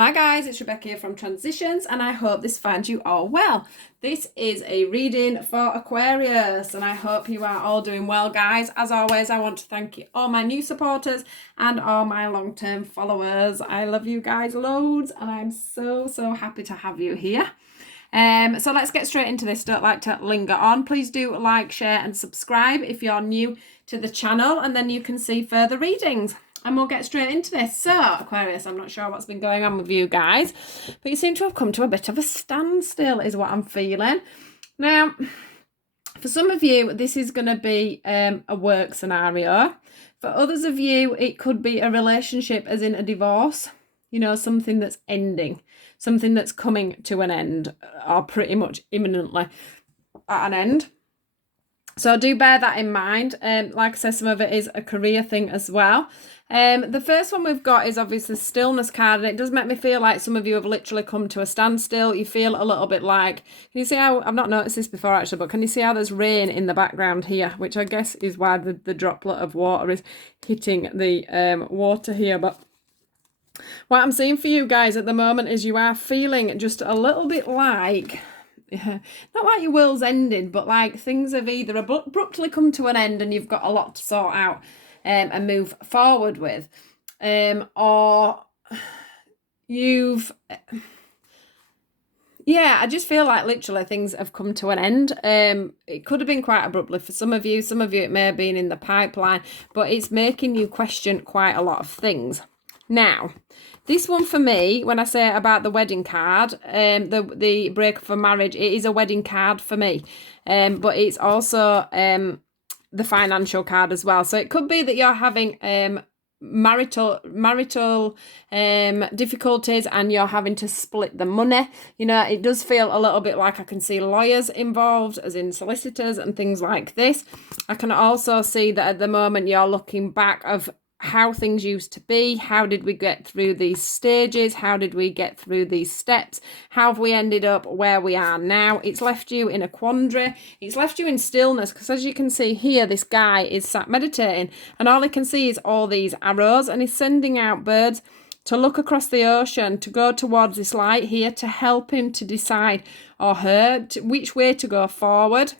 Hi guys, it's Rebecca here from Transitions and I hope this finds you all well. This is a reading for Aquarius and I hope you are all doing well, guys. As always, I want to thank you, all my new supporters and all my long-term followers. I love you guys loads and I'm so happy to have you here. So let's get straight into this. Don't like to linger on. Please do like, share and subscribe if you're new to the channel, and then you can see further readings. And we'll get straight into this. So, Aquarius, I'm not sure what's been going on with you guys, but you seem to have come to a bit of a standstill is what I'm feeling. Now, for some of you, this is going to be a work scenario. For others of you, it could be a relationship as in a divorce. You know, something that's ending, something that's coming to an end or pretty much imminently at an end. So do bear that in mind. Like I said, some of it is a career thing as well. The first one we've got is obviously the stillness card, and it does make me feel like some of you have literally come to a standstill. You feel a little bit like, can you see how, I've not noticed this before actually, but can you see how there's rain in the background here, which I guess is why the droplet of water is hitting the water here. But what I'm seeing for you guys at the moment is you are feeling just a little bit like, not like your world's ended, but like things have either abruptly come to an end and you've got a lot to sort out and move forward with, or you've, yeah, I just feel like literally things have come to an end. It could have been quite abruptly for some of you it may have been in the pipeline, but it's making you question quite a lot of things. Now, this one for me, when I say about the wedding card, the break for marriage, it is a wedding card for me, but it's also the financial card as well. So it could be that you're having marital difficulties and you're having to split the money. You know, it does feel a little bit like I can see lawyers involved, as in solicitors and things like this. I can also see that at the moment you're looking back of how things used to be. How did we get through these stages? How did we get through these steps? How have we ended up where we are now? It's left you in a quandary. It's left you in stillness, because as you can see here, this guy is sat meditating and all he can see is all these arrows, and he's sending out birds to look across the ocean, to go towards this light here, to help him to decide, or her, which way to go forward.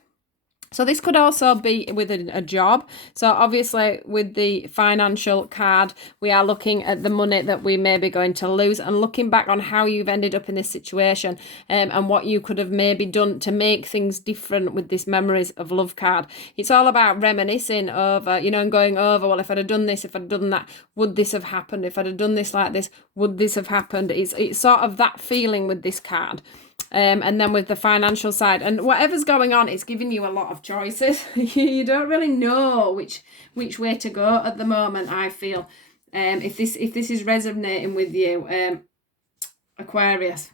So this could also be with a job. So obviously with the financial card, we are looking at the money that we may be going to lose and looking back on how you've ended up in this situation, and what you could have maybe done to make things different with this memories of love card. It's all about reminiscing over, you know, and going over, well, if I'd have done this, if I'd done that, would this have happened? If I'd have done this like this, would this have happened? It's sort of that feeling with this card. And then with the financial side, and whatever's going on, it's giving you a lot of choices. You don't really know which way to go at the moment, I feel. If this is resonating with you, Aquarius,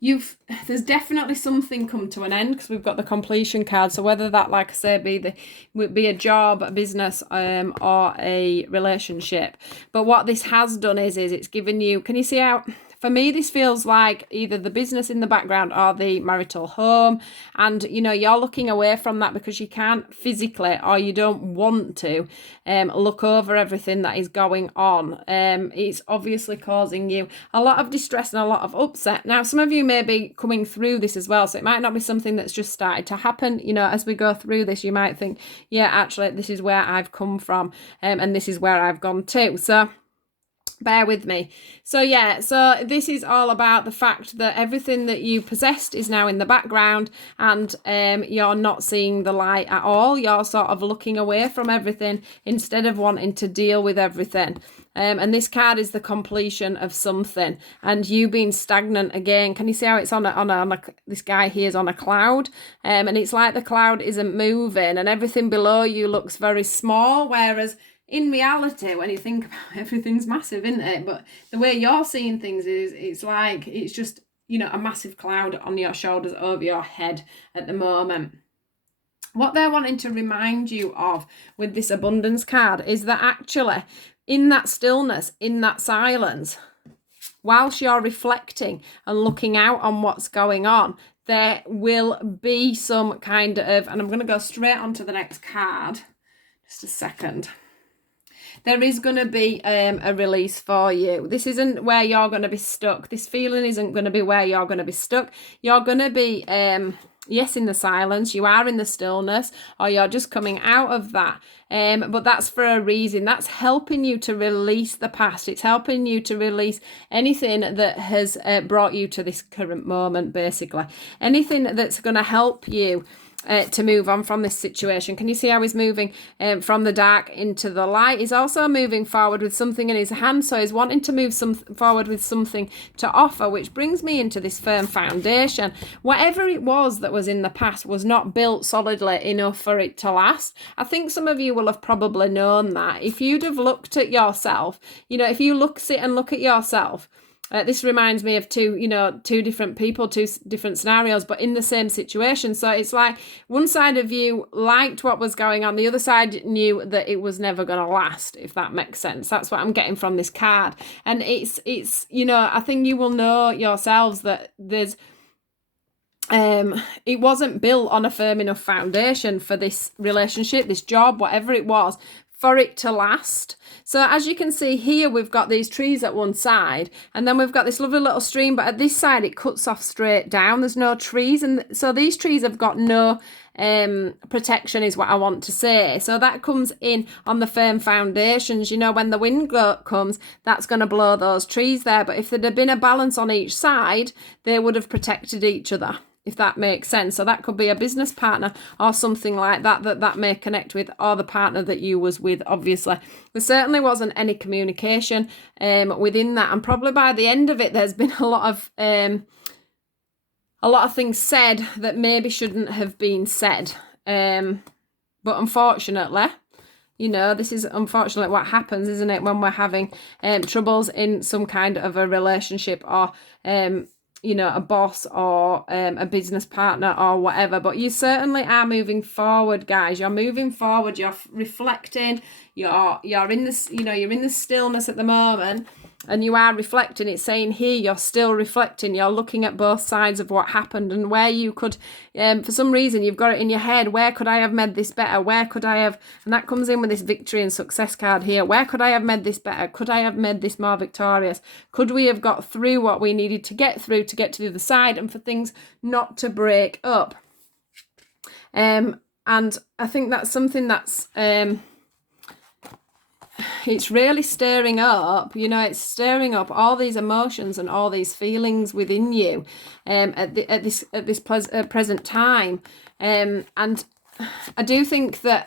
there's definitely something come to an end, because we've got the completion card. So whether that, like I say, be a job, a business, or a relationship, but what this has done is it's given you, can you see how, for me, this feels like either the business in the background or the marital home. And, you know, you're looking away from that because you can't physically, or you don't want to, look over everything that is going on. It's obviously causing you a lot of distress and a lot of upset. Now, some of you may be coming through this as well, so it might not be something that's just started to happen. You know, as we go through this, you might think, yeah, actually, this is where I've come from, and this is where I've gone to. So bear with me. So yeah, so this is all about the fact that everything that you possessed is now in the background, and you're not seeing the light at all. You're sort of looking away from everything instead of wanting to deal with everything. And this card is the completion of something, and you being stagnant again. Can you see how it's on a this guy here is on a cloud, and it's like the cloud isn't moving and everything below you looks very small, whereas in reality, when you think about it, everything's massive, isn't it? But the way you're seeing things is, it's like, it's just, you know, a massive cloud on your shoulders over your head at the moment. What they're wanting to remind you of with this abundance card is that actually in that stillness, in that silence, whilst you're reflecting and looking out on what's going on, there will be some kind of, and I'm going to go straight on to the next card, just a second. there is going to be a release for you. This isn't where you're going to be stuck. This feeling isn't going to be where you're going to be stuck. You're going to be, yes, in the silence, you are in the stillness, or you're just coming out of that. But that's for a reason. That's helping you to release the past. It's helping you to release anything that has brought you to this current moment, basically. Anything that's going to help you to move on from this situation. Can you see how he's moving from the dark into the light? He's also moving forward with something in his hand, so he's wanting to move forward with something to offer, which brings me into this firm foundation. Whatever it was that was in the past was not built solidly enough for it to last. I think some of you will have probably known that. If you'd have looked at yourself, if you sit and look at yourself, this reminds me of two different people, two different scenarios, but in the same situation. So it's like one side of you liked what was going on. The other side knew that it was never going to last, if that makes sense. That's what I'm getting from this card. And it's I think you will know yourselves that there's, it wasn't built on a firm enough foundation for this relationship, this job, whatever it was, for it to last. So as you can see here, we've got these trees at one side, and then we've got this lovely little stream, but at this side it cuts off straight down. There's no trees, and so these trees have got no protection, is what I want to say. So that comes in on the firm foundations. When the wind comes, that's going to blow those trees there, but if there'd have been a balance on each side, they would have protected each other, if that makes sense. So that could be a business partner or something like that may connect with, or the partner that you was with. Obviously, there certainly wasn't any communication within that, and probably by the end of it, there's been a lot of things said that maybe shouldn't have been said. But unfortunately, this is unfortunately what happens, isn't it, when we're having troubles in some kind of a relationship, or a boss, or a business partner, or whatever. But you certainly are moving forward, guys. You're moving forward. You're reflecting. You're in this. You're in the stillness at the moment, and you are reflecting. It's saying here you're still reflecting. You're looking at both sides of what happened, and where you could, for some reason, you've got it in your head. Where could I have made this better? Where could I have? And that comes in with this victory and success card here. Where could I have made this better? Could I have made this more victorious? Could we have got through what we needed to get through to get to the other side, and for things not to break up? And I think that's something that's it's really stirring up, it's stirring up all these emotions and all these feelings within you at this present time. And I do think for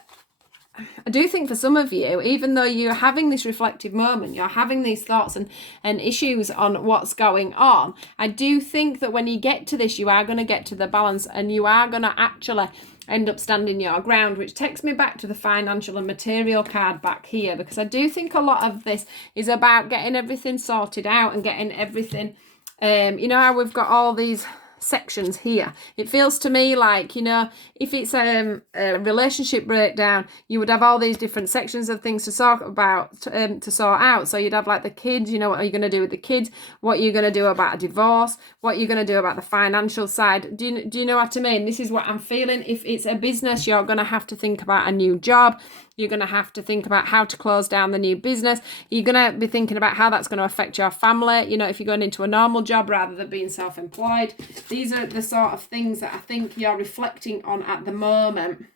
some of you, even though you're having this reflective moment, you're having these thoughts and issues on what's going on, I do think that when you get to this, you are going to get to the balance, and you are going to actually end up standing your ground, which takes me back to the financial and material card back here, because I do think a lot of this is about getting everything sorted out and getting everything, how we've got all these sections here. It feels to me like, if it's a relationship breakdown, you would have all these different sections of things to sort out. So you'd have like the kids, what are you going to do with the kids? What are you going to do about a divorce? What are you going to do about the financial side? Do you know what I mean? This is what I'm feeling. If it's a business, you're going to have to think about a new job. You're going to have to think about how to close down the new business. You're going to be thinking about how that's going to affect your family. If you're going into a normal job rather than being self-employed. These are the sort of things that I think you're reflecting on at the moment.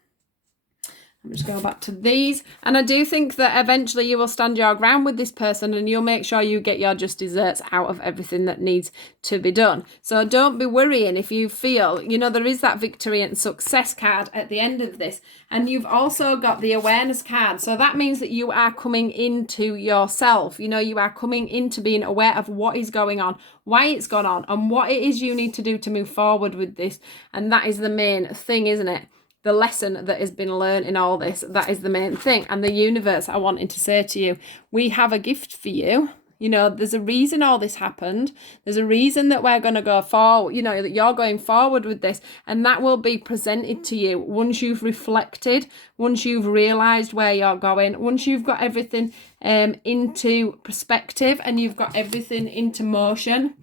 I'm just going back to these. And I do think that eventually you will stand your ground with this person, and you'll make sure you get your just desserts out of everything that needs to be done. So don't be worrying if you feel, there is that victory and success card at the end of this. And you've also got the awareness card. So that means that you are coming into yourself. You are coming into being aware of what is going on, why it's gone on, and what it is you need to do to move forward with this. And that is the main thing, isn't it? The lesson that has been learned in all this, that is the main thing. And the universe, I wanted to say to you, we have a gift for you. There's a reason all this happened. There's a reason that we're going to go forward, that you're going forward with this. And that will be presented to you once you've reflected, once you've realised where you're going, once you've got everything into perspective and you've got everything into motion.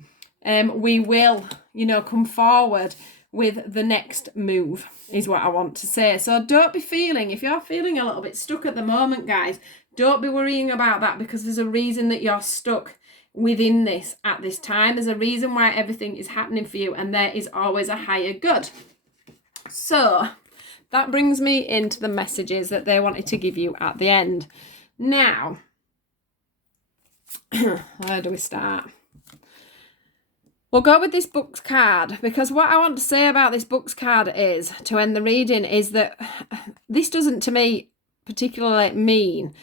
We will, come forward with the next move, is what I want to say. So don't be feeling, if you're feeling a little bit stuck at the moment, guys, Don't be worrying about that, because there's a reason that you're stuck within this at this time. There's a reason why everything is happening for you, and there is always a higher good. So that brings me into the messages that they wanted to give you at the end. Now, where do we start? We'll go with this Books card, because what I want to say about this Books card is, to end the reading, is that this doesn't, to me, particularly mean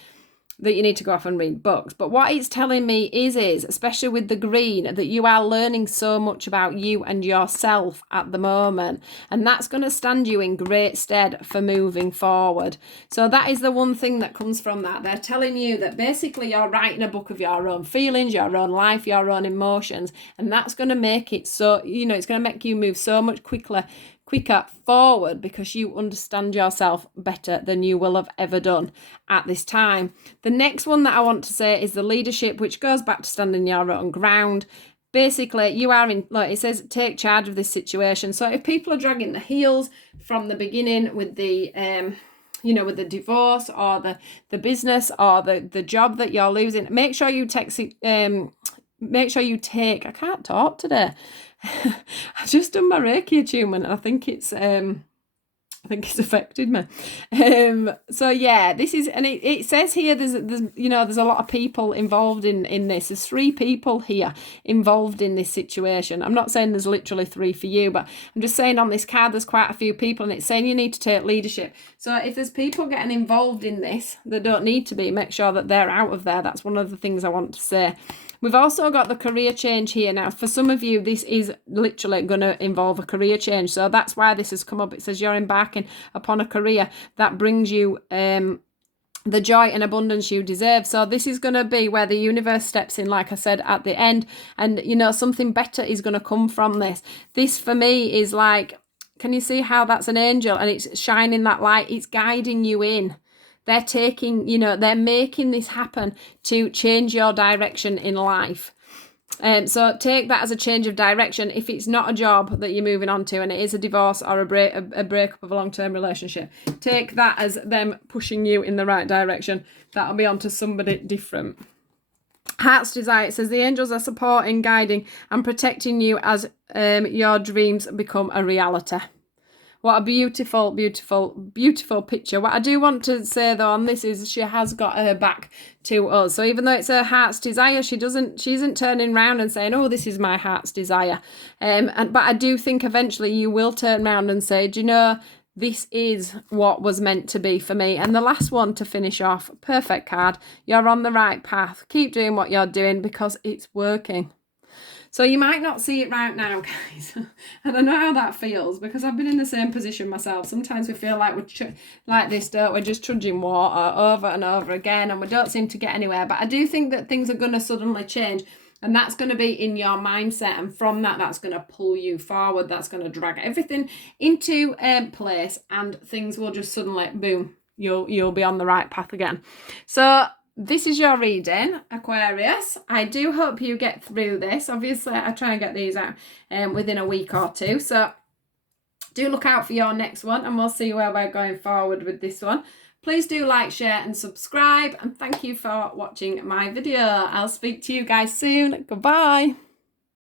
that you need to go off and read books. But what it's telling me is, especially with the green, that you are learning so much about you and yourself at the moment. And that's going to stand you in great stead for moving forward. So that is the one thing that comes from that. They're telling you that basically you're writing a book of your own feelings, your own life, your own emotions. And that's going to make it so, it's going to make you move so much quicker forward, because you understand yourself better than you will have ever done at this time. The next one that I want to say is the leadership, which goes back to standing your own ground. Basically, you are in, like it says, take charge of this situation. So if people are dragging the heels from the beginning with the with the divorce or the business or the job that you're losing, make sure you take I can't talk today. I've just done my Reiki attunement, and I think it's affected me. So yeah, this is, and it says here there's a lot of people involved in this. There's 3 people here involved in this situation. I'm not saying there's literally 3 for you, but I'm just saying on this card there's quite a few people, and it's saying you need to take leadership. So if there's people getting involved in this that don't need to be, make sure that they're out of there. That's one of the things I want to say. We've also got the career change here. Now, for some of you, this is literally going to involve a career change. So that's why this has come up. It says you're embarking upon a career that brings you the joy and abundance you deserve. So this is going to be where the universe steps in, like I said, at the end. And, something better is going to come from this. This, for me, is like, can you see how that's an angel? And it's shining that light. It's guiding you in. They're they're making this happen to change your direction in life. So take that as a change of direction. If it's not a job that you're moving on to, and it is a divorce or a breakup of a long-term relationship, take that as them pushing you in the right direction. That'll be on to somebody different. Heart's desire, it says the angels are supporting, guiding and protecting you as your dreams become a reality. What a beautiful, beautiful, beautiful picture. What I do want to say, though, on this is she has got her back to us. So even though it's her heart's desire, she isn't turning around and saying, oh, this is my heart's desire. But I do think eventually you will turn around and say, do you know, this is what was meant to be for me. And the last one to finish off, perfect card. You're on the right path. Keep doing what you're doing because it's working. So you might not see it right now, guys. And I know how that feels, because I've been in the same position myself. Sometimes we feel like we're like this, don't we? Just trudging water over and over again, and we don't seem to get anywhere. But I do think that things are going to suddenly change, and that's going to be in your mindset. And from that, that's going to pull you forward. That's going to drag everything into place, and things will just suddenly, boom, you'll be on the right path again. So this is your reading, Aquarius. I do hope you get through this. Obviously, I try and get these out within a week or 2. So do look out for your next one, and we'll see where we're going forward with this one. Please do like, share and subscribe. And thank you for watching my video. I'll speak to you guys soon. Goodbye.